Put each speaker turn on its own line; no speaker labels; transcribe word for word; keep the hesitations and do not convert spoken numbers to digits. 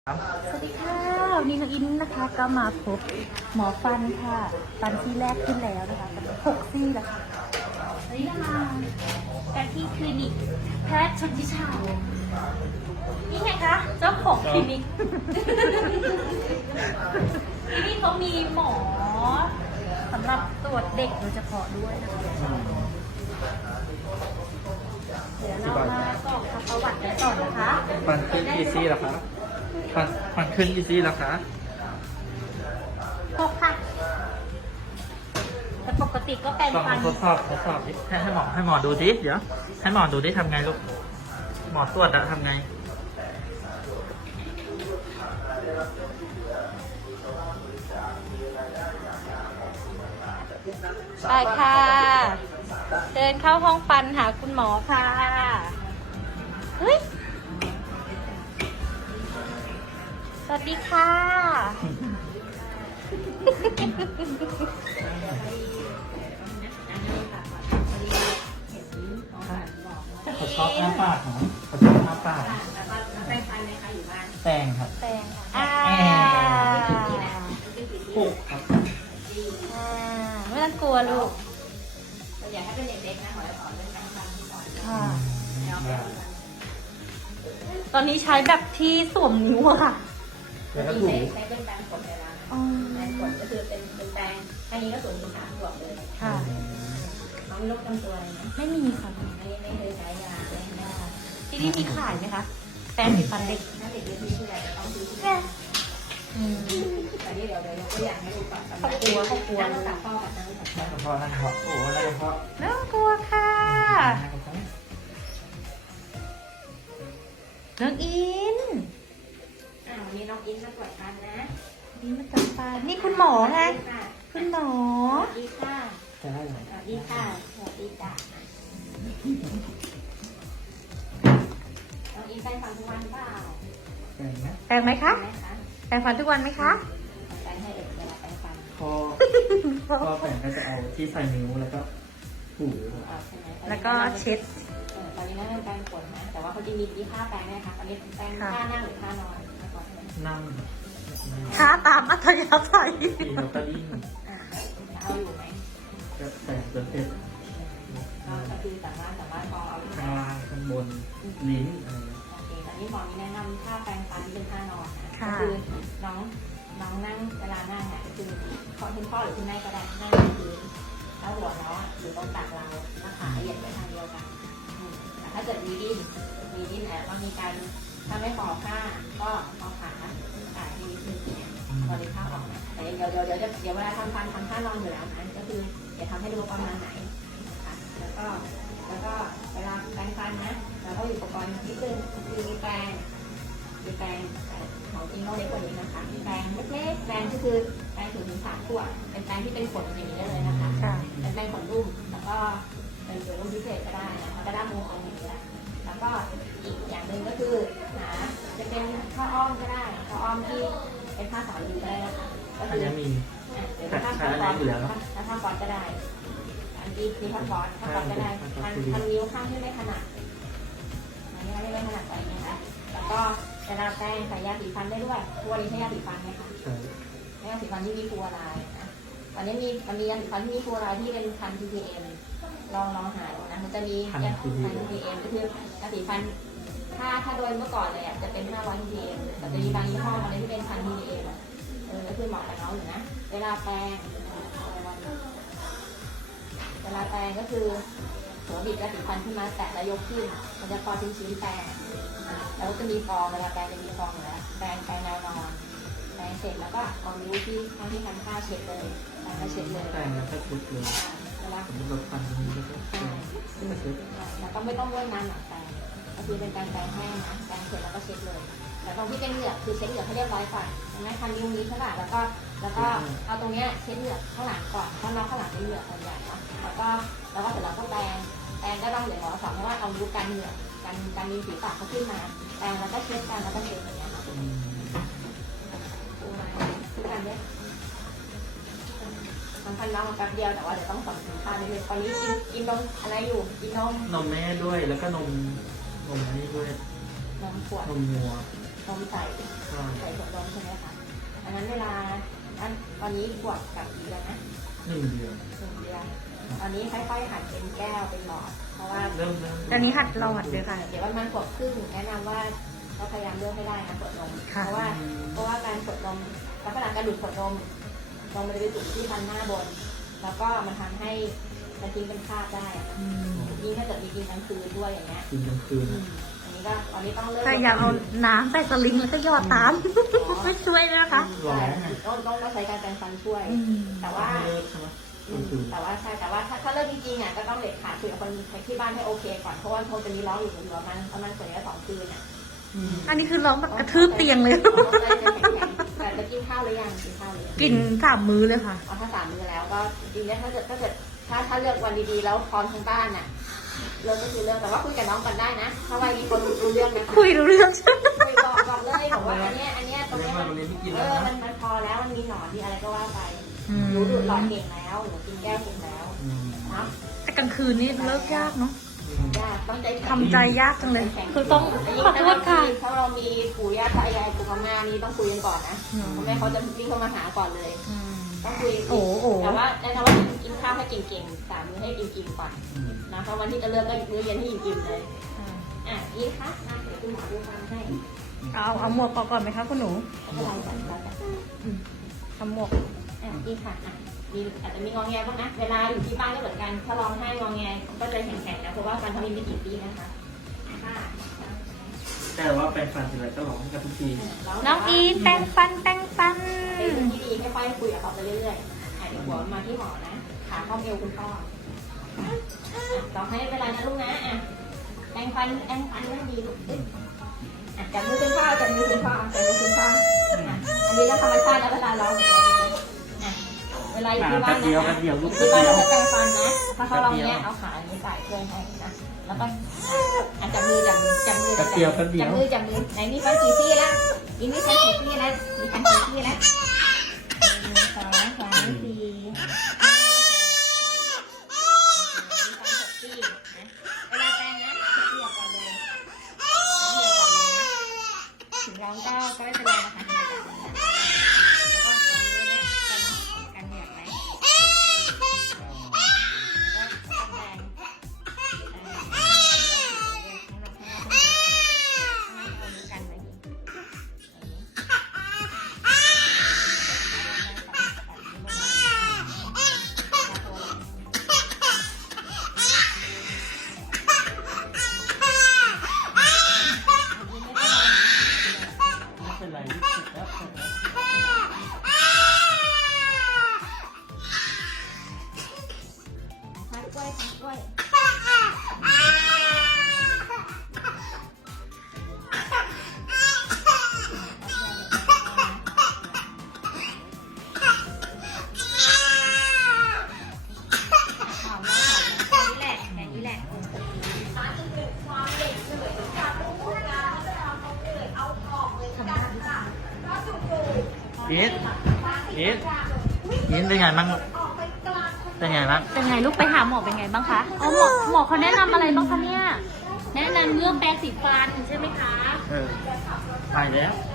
สวัสดีค่ะวันนี้น้องอินนะคะก็มาพบหมอฟันค่ะฟันที่แรกขึ้นแล้วนะคะกับหกซี่แล้วค่ะวันนี้เรามากันที่คลินิกแพทย์ชนทิชานี่ไงคะเจ้าของคลินิกที่นี่เขามีหมอสำหรับตรวจเด็กโดยเฉพาะด้วยนะคะเดี๋ยวเรามากรอกประวัติกันก่อนนะคะ
ฟันขึ้นอีซี่เหรอคะฟันฟันขึ้นอีซี่เหรอคะ
หกค่ะแต่ปกติก็แปรง
ลอง
ฟัน
ทดสอบทดสอบดิให้ให้หมอให้หมอดูดิเดี๋ยวให้หมอดูดิทำไงลูกหมอตรวจอะทำไง
ไปค่ะ เดินเข้าห้องฟันหาคุณหมอค่ะเฮ้ยสวัสดีค่ะ
เขาชอบหน้าปากนะเขาชอบหน้าปาก
แปรงฟันไหมคะอยู่บ้าน
แตงครับ
แปรงอ่า
ผูกครับ
อ่าไม่ต้องกลัวลูก
เราอยากให้เป็นเด็กๆนะขอให้สอนเรื่องการฟังก่อน
ค่ะ
แล้ว
ได้
ตอนนี้ใช้แบบที่สวมนิ้วอะค่ะ
แล้วก็
ใช้
ถู
ใช้เป็นแปรงขนในร้าน
อ๋อ
แปรงขนก็คือเป็นเป็นแปรงแค่นี้ก็สูงถึงสามขวบเลย
ค่ะ
น้องมีโรคประจำตัวอะไรไหม
ไม่มีค่ะ
ไม่ไม่เคยใช้ยาอะไรไม่ได้
ที่นี่มีขายไหมคะ แปรงสีฟันเด็ก
ถ้าเด็กเรียนที่ผู้ใหญ่จะต้องซื้อที่
แค่อืม
แต่นี่เดี๋ยวเดี๋ยวยกตัวอย่างให้ดูก่อน
ครอบครัวครอบครัว
นั่งกับพ่อกับนั่งกับ
นั่งกระเพาะนั่งกระเพาะโอ้โหนั่งกระเพาะ
ไม่ต้องกลัวค่ะ
นั่งกระเพาะ
น้องอิน
อ่าวันนี้น้องอินมาตรวจฟันนะ
นี่มาจับปลานี่คุณหมอไง
ค่ะ
คุณหมอ
สวัสดีค่ะ
จะได้ไหม
สวัสดีค่ะสวัสดีจ้ะน้องอินแปรงฟันทุกวันเปล่า
แตงนะ
แปรงไหมคะ
ไหมคะ
แปรงฟันทุกวันไหมคะ
แปรงให้เด็กเวลาแปรงฟัน
พอพอแตงก็จะเอาที่ใส่นิ้วแล้วก็ถู
เอาใช่ไหม
แล้วก็เช็ด
เออตอนนี้นั่งเป็นแปรงขนนะ แต่ว่าเขาจะมีที่ท่าแปรงด้วยนะคะตอนนี้แปรง
ค่ะ
ท่านั่งหรือท่านอนมาก่อนใช่ไหม
นั่ง
ค้าตามอัธยาศัย
ทีแล้วก็ดิ้น
อ่าเอาอยู่ไหม
ก็แตงจะเสร็จ
ก็ก็คือสามารถสามารถพอเอาอยู่ไหม
ข้างล่างข้างบนลิ้นอะไรเงี้ย
โอเคตอนนี้หมอมีแนะนำท่าแปรงฟันที่เป็นท่านอนนะก็
ค่ะ
คือน้องน้องนั่งเวลานั่งอ่ะก็คือขอคุณพ่อหรือคุณแม่ก็ได้นั่งกับพื้นแล้วหัวเราอ่ะอยู่ตรงตักเราหน้าขาเหยียดไปทางเดียวกันอืมแต่ถ้าเกิดมีดิ้นมีดิ้นแอบว่ามีการถ้าไม่พอผ้าก็พอขาขาดีขึ้นเนี่ยพอดีผ้าออกนะแต่เดี๋ยวเดี๋ยวเดี๋ยวเดี๋ยวเวลาทำฟันทำท่านอนอยู่แล้วนะก็คือจะทำให้ดูประมาณไหนนะคะแล้วก็แล้วก็เวลาแปรงฟันนะเราก็อุปกรณ์นิดนึงคือมีแปรงมีแปรงของจริงต้องเล็กกว่านี้นะคะมีแปรงเล็กๆแปรงก็คือแปรงถึงถึงสามขวดเป็นแปรงที่เป็นขนอย่างนี้ได้เลยนะคะ
ค่ะ
เป็นแป้งขนรุ่มแล้วก็เป็นตัวรุ่มพิเศษก็ได้นะมันก็ได้มุมเอาอย่างนี้แหละแล้วก็อีกอย่างหนึ่งก็คือหาจะเป็นผ้าอ้อมก็ได้ผ้าอ้อมที่เป็นผ้าสาวยืดก็ได้นะคะก็
อั
คื
น
อ
นี้มี
อ่ะเดี๋ยวถ้าผ้า
ใช้อัน
ฟ
นี้
อน
อยู่แล้วเนอะ
ถ้าผ้าฟอนก็ได้อันนี้มีผ้าฟอนผ้าฟอนก็ได้ทันทันนิ้วข้างที่ไม่ถนัดอันนี้ไม่ไม่ถนัดไปนะคะแล้วก็เวลาแป้งใส่ยาสีฟันได้ด้วยทุกวันนี้ใช้ยาสีฟันไหมคะ
ใช่
ยาสีฟันที่มีฟลูออไรด์นะตอนนี้มีมันมียาสีฟันที่มีฟลูออไรด์ที่เป็นพัน พี พี เอ็ม ลองลองหาดูนะ มันจะมียาสีฟัน พี พี เอ็ม ก็คือยาสีฟัน ถ้าถ้าโดยเมื่อก่อนเลยอ่ะจะเป็น ห้าร้อย พี พี เอ็ม แต่จะมีบางยี่ห้ออะไรที่เป็นพัน พี พี เอ็ม อ่ะเออก็คือเหมาะกับน้องอยู่นะ เวลาแปรงเวลาแปรงก็คือหัวบิดยาสีฟันขึ้นมาแตะแล้วยกขึ้น มันจะพอชิ้นๆแปรงแล้วก็จะมีฟองเวลาแปรงจะมีฟองอยู่แล้วแปรงแปรงแนวนอน แปรงเสร็จแล้วก็เอานิ้วที่ข้างที่ทำผ้าเช็ดเลยแล้วก็เช็ดเลย
แตงแล้วก็ชุดเลย
เวลา
สมมติเราฟันตรงนี้แล้วก็แตงขึ้นมาชุด
แล้วก็ไม่ต้องเลื่อนน้ำหลังแปรงก็คือเป็นการแปรงแห้งนะแปรงเสร็จแล้วก็เช็ดเลย แต่ตรงที่เป็นเหงือกคือเช็ดเหงือกให้เรียบร้อยก่อนนะทำนิ้วนี้เท่าไหร่แล้วก็แล้วก็เอาตรงเนี้ยเช็ดเหงือกข้างหลังก่อนเพราะน้องข้างหลังเป็นเหงือกส่วนใหญ่เนาะแล้วก็แล้วก็เสร็จแล้วก็แปรงแปรงก็ต้องเดี๋ยวหมอสอนเพราะว่าเอานิ้วกันเหงือกกันกันมีสีปากเขาขึ้นมาแปรงแล้วก็เช็ดกันแล้วก็เช็ดอย่างเงี้ยเนาะ
อืม
ดูมาคือกันเนี่ยทำพันน้องมาแป๊บเดียวแต่ว่าเดี๋ยวต้องสอนถึงทานเลยตอนนี้กินกินนมอะไรอยู่กินนม
นมแม่ด้วยแล้วก็นมนมนี่ด้วย
นมขวด
นมงัวน
มนมใส่ใส่ขวดนมใช่ไหมคะอันนั้นเวลาอันตอนนี้ขวดกับกี่เดือนนะ
หนึ่งเดือน
หนึ่งเดือนตอนนี้ค่อยๆหัดเป็นแก้วเป็นหลอดเพราะว่า
เริ่มเริ่ม
ตอนนี้หัดหลอดเลยค่ะ
เดี๋ยววันมันขวบครึ่งแนะนำว่าก็พยายามเลือกให้ได้นะขวดนม
ค่ะ
เพราะว่าเพราะว่าการขวดนมลักษณะการดูดขวดนมนมมันจะไปจุดที่ฟันหน้าบน แล้วก็มันทำให้มันทิ้งเป็นคราบได้อะ
อืม
ยิ่งถ้าเกิดมีกินกลางคืนด้วยอย่างเงี้ย
กินกลางคืน
อืมอันนี้ก็ตอนนี้ต้องเลิก
ถ้าอยากเอาน้ำใส่สลิงแล้วก็หยอดตาม ไม่ช่วยนะคะ
ร้อนไง
ต้องต้องต้องใช้การแปรงฟันช่วย
อืม
แต่ว่า
ไม่เลิกใช่ไหมกลางคืน
แต่ว่าใช่แต่ว่าถ้าถ้าเลิกจริงๆอ่ะก็ต้องเด็ดขาดคุยกับคนที่บ้านให้โอเคก่อนเพราะว่าคงจะมีร้องอยู่เหลือมันประมาณส่วนใหญ่สองคืนอ่ะ
อันนี้คือร้องแบบกระทืบเตียงเลย
แต่จะกินข้าวหรือยังกินข้าวหรือยัง
กินสามมื้อเลยค่ะ
เอาถ้าสามมื้อแล้วก็จริงๆเนี่ยถ้าเกิดถ้าเกิดถ้าถ้าเลือกวันดีๆแล้วพร้อมทั้งบ้านน่ะเลิกก็คือเลิกแต่ว่าคุยกับน้องก่อนได้นะถ้าวันนี้คนรู้เรื่องนะคะ
คุยรู้เรื่องใช่ไหม
คุยบอกบอกเลยบอกว่าอันเนี้ยอันเนี้ยตรงเนี้ยมันเออมันมันพอแล้วมันมีหนอนมีอะไรก็ว่าไปหนูดูดหลอดเก่งแล้วหนูกินแก้วเก่งแล้วเนาะ
แต่กลางคืนนี่เลิกยากเนาะ
ยากต้องใจแข็ง
ทำใจยากจังเลย คือต้องขอโทษค่ะ
ถ้าเรามีปู่ย่าตายายปู่กับม่านี่ต้องคุยกันก่อนนะเพราะแม่เขาจะวิ่งเข้ามาหาก่อนเลย
อืม
ต้องคุย
โอ้โห
แต่ว่าแนะนำว่ากินข้าวให้เก่งๆสามมื้อให้กินๆก่อนนะเพราะวันที่จะเลิกก็มื้อเย็นให้กินๆเลยอ่ะยี่คะนะเดี๋ยวคุณหมอดูฟันให้
เอาเอาหมวกออกก่อนไหมคะคุณหนู
ไม่เป็นไรก่อนก่อนก่อน
ทำหมวก
อ่ะยี่ค่ะอ่ะมีอาจจะมีงอแงบ้างนะเวลาอยู่ที่บ้านก็เหมือนกันถ้าร้องไห้งอแงก็จะแข็งๆนะเพราะว่าฟันเขามีไม่กี่ปีนะคะค่ะ
แต่ว่าแปรงฟันทีไรก็ร้องกันทุกที
น้องอีนแปรงฟันแปรงฟัน
เป็นที่ดีค่อยๆคุยกับเขาไปเรื่อยๆอ่ะเดี๋ยวหัวมาที่หมอนะขาข้อมเอวคุณพ่ออ่ะต่อให้เวลานะลูกนะอ่ะแปรงฟันแปรงฟันไม่ดีลูกเอ้ยอ่ะจับมือคุณพ่อจับมือคุณพ่อจับมือคุณพ่ออ่ะอันนี้ก็ธรรมชาติแล้วเวลาร้องของเราเนี่ยอ่ะเวลาอยู่ที่บ้านนะ
เดียวกันเดียวลูก
ที่
เดี
บ้าน
ยว
เราจะแปรงฟันนะถ้าเขาร้องเนี้ยเอาขาอันนี้ใส่ช่วยให้นะแล้วก็อ่ะจับมือจับมือจับมือ
แป๊บเดียวแป๊บเดียว
จับมือจับมือไหนมีฟันกี่ซี่แล้วอีนี่ฟันกี่ซี่แล้วมีฟันกี่ซี่แล้วหนึ่งสองสามสี่ห้าหกมีฟันหกซี่นะเวลาแปรงนะเกี่ยวก่อนเลยเกี่ยวก่อนเลยนะถึงร้องก็ก็ไม่เป็นไรนะคะให้จับมือนะแล้วก็เอามือเนี้ยกันกันเหนียดไหมแล้วก็แปรงเอ่อ
ไม่เป็นไรลูกติดแล้ว
พักกล้วยพักกล้วยหอมนะหอมนะแค่นี้แหละแค่นี้แหละ
อินอินอินเป็นไงบ้างเป็นไงบ้าง
เป็นไงลูกไปหาหมอเป็นไงบ้างคะอ๋อหมอหมอเขาแนะนำอะไรบ้างคะเนี่ย แนะนำเรื่องแปรงสีฟันใช่ไหมคะ
เออไปแล้ว